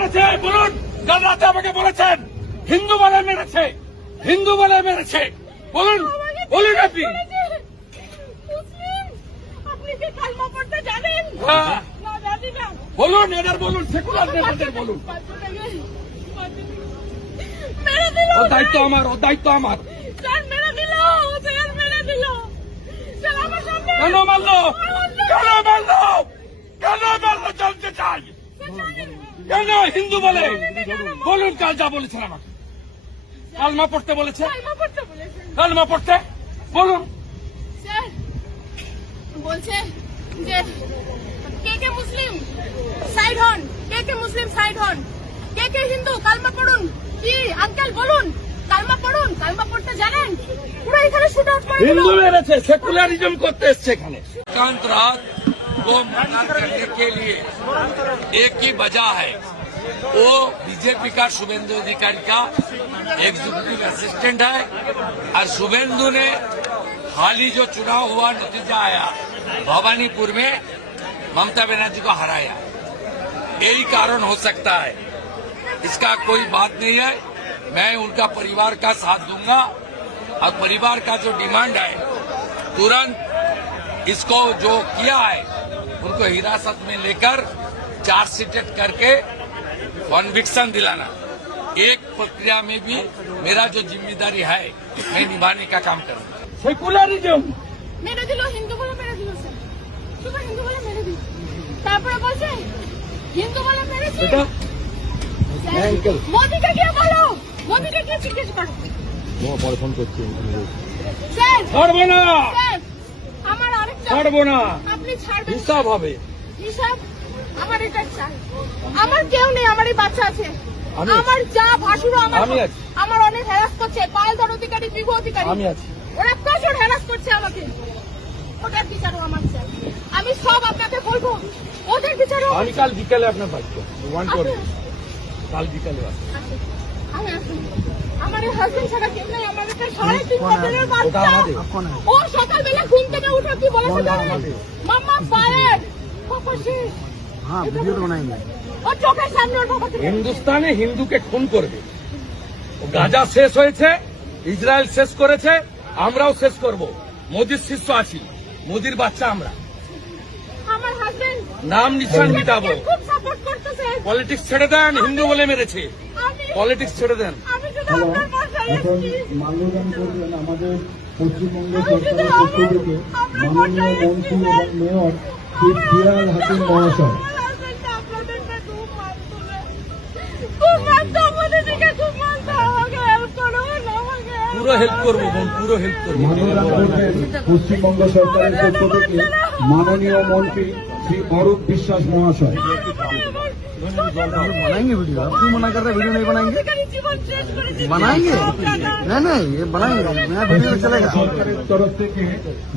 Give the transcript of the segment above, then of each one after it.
মেরেছে বলুন? কাল রাতে আমাকে বলেছেন হিন্দু বলে মেরেছে, হিন্দু বলে মেরেছে। বলুন, বলুন আপনি। আপনি কি কালমা পড়তে জানেন? হ্যাঁ, না, জানি না। বলুন, এদের বলুন, সেকুলার নেতাদের বলুন। মেরে দিল। ও দায়িত্ব আমার, ও দায়িত্ব আমার। স্যার মেরে দিল, স্যার মেরে দিল। স্যার আমার সামনে কেন মারলো? কেন মারলো? কেন মারলো? জানতে চাই। কেন হিন্দু বলে? বলুন, কাল যা বলেছেন আমাকে। কালমা পড়তে বলেছে, কালমা পড়তে বলেছেন। কালমা পড়তে বলুন। স্যার বলছে যে কে কে মুসলিম সাইড হন, কে কে মুসলিম সাইড হন, কে কে হিন্দু কালমা পড়ুন। কি আঙ্কেল বলুন, কালমা পড়ুন। কালমা পড়তে জানেন? পুরো এখানে শুট আউট করে দিল। हिंदू मेरे सेकुलरिज्म करते एकांत रात को मना करने के लिए एक ही वजह है, वो बीजेपी का शुभेंदु अधिकारी का एग्जीक्यूटिव असिस्टेंट है। और शुभेंदु ने हाल ही जो चुनाव हुआ नतीजा आया, भवानीपुर में ममता बनर्जी को हराया, यही कारण हो सकता है। इसका कोई बात नहीं है। मैं उनका परिवार का साथ दूंगा और परिवार का जो डिमांड है तुरंत इसको जो किया है उनको हिरासत में लेकर चार्जशीटेड करके कन्विक्शन दिलाना, एक प्रक्रिया में भी मेरा जो जिम्मेदारी है मैं निभाने का काम करूंगा। सेकुलरिज्म মেরে দিল, হিন্দু বলে মেরে দিল। স্যার শুধু হিন্দু বলে মেরে দিল। তারপরে বলছে হিন্দু বলে মেরেছে। মোদিকে গিয়ে বলো, মোদিকে গিয়ে জিজ্ঞেস করো। পরে ফোন করছি। স্যার ছাড়বো না, স্যার আমার আরেকটা ছাড়বো না, আপনি ছাড়বেন হিসাব হবে। হিসাব আমার এটা চাই। আমার কেউ নেই, আমার এই বাচ্চা আছে। আমি আমার যা ভাসুরও আমার আমি আছি। আমার অনেক হ্যারাস করছে, পায়েলদার অধিকারী, বিভু অধিকারী, আমি আছি। ওরা প্রচুর হ্যারাস করছে আমাকে। ওটার বিচারও আমার চাই। আমি সব আপনাকে বলবো, ওদের বিচারও আমি কাল বিকালে আপনার বাড়িতে ওয়ান করবো, কাল বিকালে আসবো। আমি আসুন। আমার এই হাজবেন্ড ছাড়া কেউ নেই। আমার একটা 3.5 বছরের ওটা বাচ্চা। আমাদের। ও সকালবেলা ঘুম থেকে উঠে কি বলেছে জানেন? মাম্মা ফায়ার, পাপা শেষ। হ্যাঁ, ভিডিও তো বানাएंगे। ও চোখের সামনে ওর বাবা থেকে হিন্দুস্তানে হিন্দুকে খুন করবে। ও গাজা শেষ হয়েছে, ইসরায়েল শেষ করেছে, আমরাও শেষ করব। মোদির শিষ্য আছি, মোদির বাচ্চা আমরা। আমার হাজবেন্ড নাম নিশান মিটাবো। খুব সাপোর্ট করতেছে। পলিটিক্স ছেড়ে দেন, হিন্দু বলে মেরেছে। পলিটিক্স ছেড়ে দেন। আমি শুধু আপনার পাশে এখন আছি। মাল্যদান করবেন আমাদের পশ্চিমবঙ্গ সরকারের পক্ষ থেকে মাননীয় মন্ত্রী এবং মেয়র শ্রী ফিরাজ হাকিম মহাশয়। আমার হাজবেন্ড আপনাদেরকে খুব মানতো। খুব মানতো, আমাদের দিকে খুব মানতো। আমাকে হেল্প করুন, আমাকে পুরো হেল্প করবো বোন, পুরো হেল্প করবো। মাননীয় করবেন পশ্চিমবঙ্গ সরকারের পক্ষ থেকে মাননীয় মন্ত্রী শ্রী অরূপ বিশ্বাস মহাশয়। बनाएंगे वीडियो। आप क्यों मना कर रहे हैं? वीडियो नहीं बनाएंगे? জীবন শেষ করে দিচ্ছি। बनाएंगे नहीं ये बनाएंगे, नया वीडियो चलेगा। সরকারের তরফ থেকে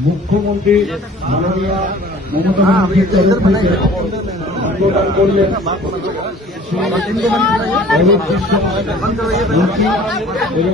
মুখ্যমন্ত্রী মাননীয় মমতা ব্যানার্জির তরফ থেকে মাল্যদান করলেন শ্রী অরূপ বিশ্বাস মন্ত্রী এবং